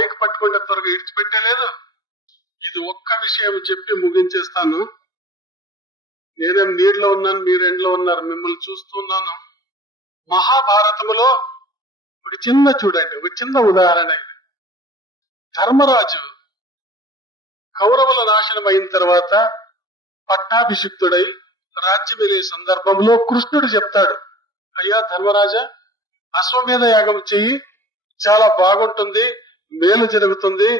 Mic పట్టుకుంటే త్వరగా ఇడిచిపెట్టలేదు. ఇది ఒక్క విషయం చెప్పి ముగించేస్తాను. నేనేం నీటిలో ఉన్నాను, మీరు ఎండ్లో ఉన్నారు, మిమ్మల్ని చూస్తున్నాను. మహాభారతములో ఒక చిన్న ఉదాహరణ ఇది. ధర్మరాజు కౌరవుల నాశనం అయిన తర్వాత పట్టాభిషిక్తుడై రాజ్యం వెళ్ళే సందర్భంలో కృష్ణుడు చెప్తాడు, అయ్యా ధర్మరాజా, అశ్వమేధ యాగం చెయ్యి, చాలా బాగుంటుంది, మేలు జరుగుతుంది,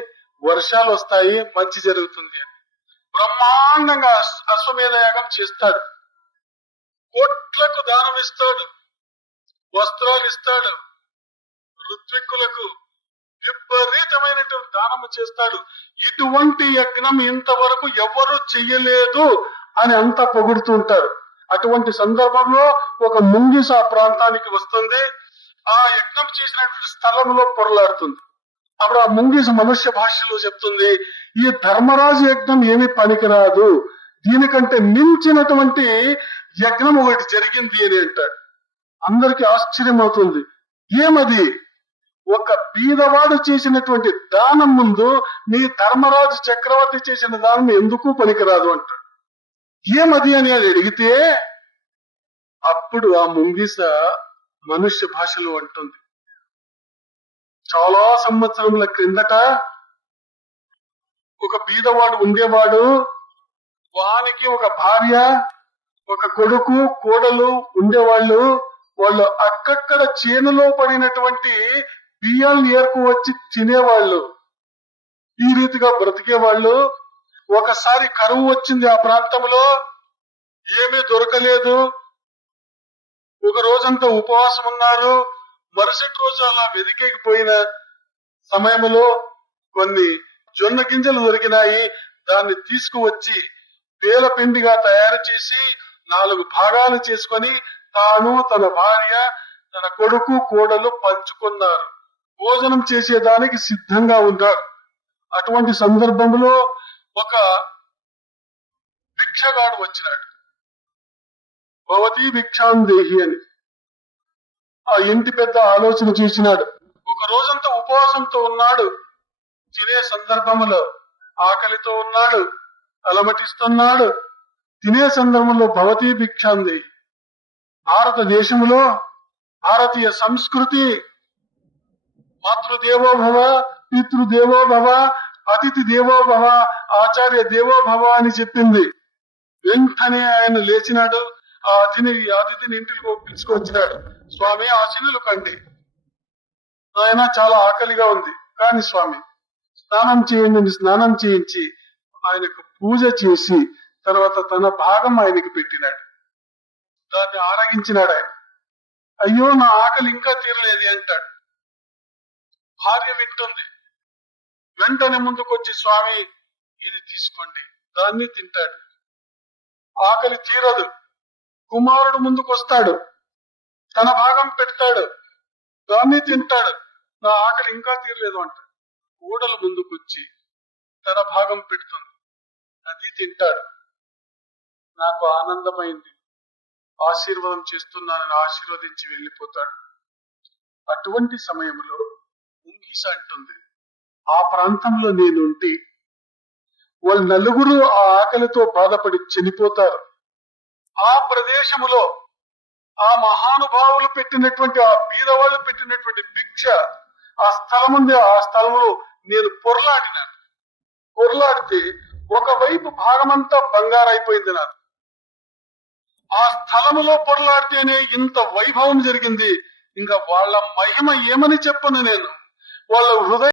వర్షాలు వస్తాయి, మంచి జరుగుతుంది అని బ్రహ్మాండంగా అశ్వమేధ యాగం చేస్తాడు. కోట్లకు దానం ఇస్తాడు, వస్త్రాలు ఇస్తాడు, ఋత్విక్కులకు విపరీతమైనటువంటి దానము చేస్తాడు. ఇటువంటి యజ్ఞం ఇంతవరకు ఎవరు చెయ్యలేదు అని అంతా పొగుడుతుంటారు. అటువంటి సందర్భంలో ఒక ముంగిస ఆ ప్రాంతానికి వస్తుంది. ఆ యజ్ఞం చేసినటువంటి స్థలంలో పొరలాడుతుంది. అప్పుడు ఆ ముంగిస మనుష్య భాషలో చెప్తుంది, ఈ ధర్మరాజు యజ్ఞం ఏమీ పనికిరాదు, దీనికంటే మించినటువంటి యజ్ఞం ఒకటి జరిగింది అని అంటాడు. అందరికి ఆశ్చర్యం అవుతుంది. ఏమది? ఒక బీదవాడు చేసినటువంటి దానం ముందు నీ ధర్మరాజు చక్రవర్తి చేసిన దానం ఎందుకు పనికిరాదు అంటాడు. ఏమది అని అడిగితే అప్పుడు ఆ ముంగిస మనుష్య భాషలో అంటుంది, చాలా సంవత్సరముల క్రిందట ఒక బీదవాడు ఉండేవాడు. వానికి ఒక భార్య, ఒక కొడుకు, కోడలు ఉండేవాళ్ళు. వాళ్ళు అక్కక్కడ చేనులో పడినటువంటి బియ్యాలను ఏరుకు వచ్చి తినేవాళ్ళు. ఈ రీతిగా బ్రతికేవాళ్ళు. ఒకసారి కరువు వచ్చింది ఆ ప్రాంతంలో, ఏమీ దొరకలేదు. ఒక రోజంతా ఉపవాసం ఉన్నారు. మరుసటి రోజు అలా వెదికేకపోయిన సమయంలో కొన్ని జొన్న గింజలు దొరికినాయి. దాన్ని తీసుకువచ్చి పేల పిండిగా తయారు చేసి 4 భాగాలు చేసుకొని తాను, తన భార్య, తన కొడుకు, కోడలు పంచుకున్నారు. భోజనం చేసేదానికి సిద్ధంగా ఉన్నారు. అటువంటి సందర్భంలో ఒక భిక్షగాడు వచ్చినాడు, భవతి భిక్షాందేహి అని. ఆ ఇంటి పెద్ద ఆలోచన చేసినాడు. ఒక రోజంతా ఉపవాసంతో ఉన్నాడు. తినే సందర్భంలో ఆకలితో ఉన్నాడు, అలమటిస్తున్నాడు. తినే సందర్భంలో భవతి భిక్షాందేహి. భారతదేశంలో భారతీయ సంస్కృతి మాతృదేవో భవ, పితృదేవో భవ, అతిథి దేవో భవ, ఆచార్య దేవో భవ అని చెప్పింది. వెంటనే ఆయన లేచినాడు. ఆ అతిథిని ఇంటికి పిలుచుకొచ్చినాడు. స్వామి, ఆశీనులు కండి, ఆయన చాలా ఆకలిగా ఉంది, కానీ స్వామి స్నానం చేయండి. స్నానం చేయించి ఆయనకు పూజ చేసి తర్వాత తన భాగం ఆయనకి పెట్టినాడు. దాన్ని ఆరగించినాడు ఆయన. అయ్యో, నా ఆకలి ఇంకా తీరలేదు అంటాడు. భార్య వింటుంది. వెంటనే ముందుకొచ్చి, స్వామి ఇది తీసుకోండి, దాన్ని తింటాడు. ఆకలి తీరదు. కుమారుడు ముందుకొస్తాడు, తన భాగం పెడతాడు, దాన్ని తింటాడు. నా ఆకలి ఇంకా తీరలేదు అంటాడు. కోడలు ముందుకొచ్చి తన భాగం పెడుతుంది, అది తింటాడు. నాకు ఆనందమైంది, ఆశీర్వాదం చేస్తున్నానని ఆశీర్వదించి వెళ్ళిపోతాడు. అటువంటి సమయంలో ముంగిస అంటుంది, ఆ ప్రాంతంలో నేనుంటి వాళ్ళు నలుగురు ఆ ఆకలితో బాధపడి చనిపోతారు. ఆ ప్రదేశములో ఆ మహానుభావులు పెట్టినటువంటి, ఆ బీదవాళ్ళు పెట్టినటువంటి భిక్ష ఆ స్థలం ఉంది. ఆ స్థలంలో నేను పొరలాడినాను. పొరలాడితే ఒకవైపు భాగమంతా బంగారైపోయింది నాకు. ఆ స్థలములో పొరలాడితేనే ఇంత వైభవం జరిగింది. ఇంకా వాళ్ళ మహిమ ఏమని చెప్పను నేను. వాళ్ళ హృదయ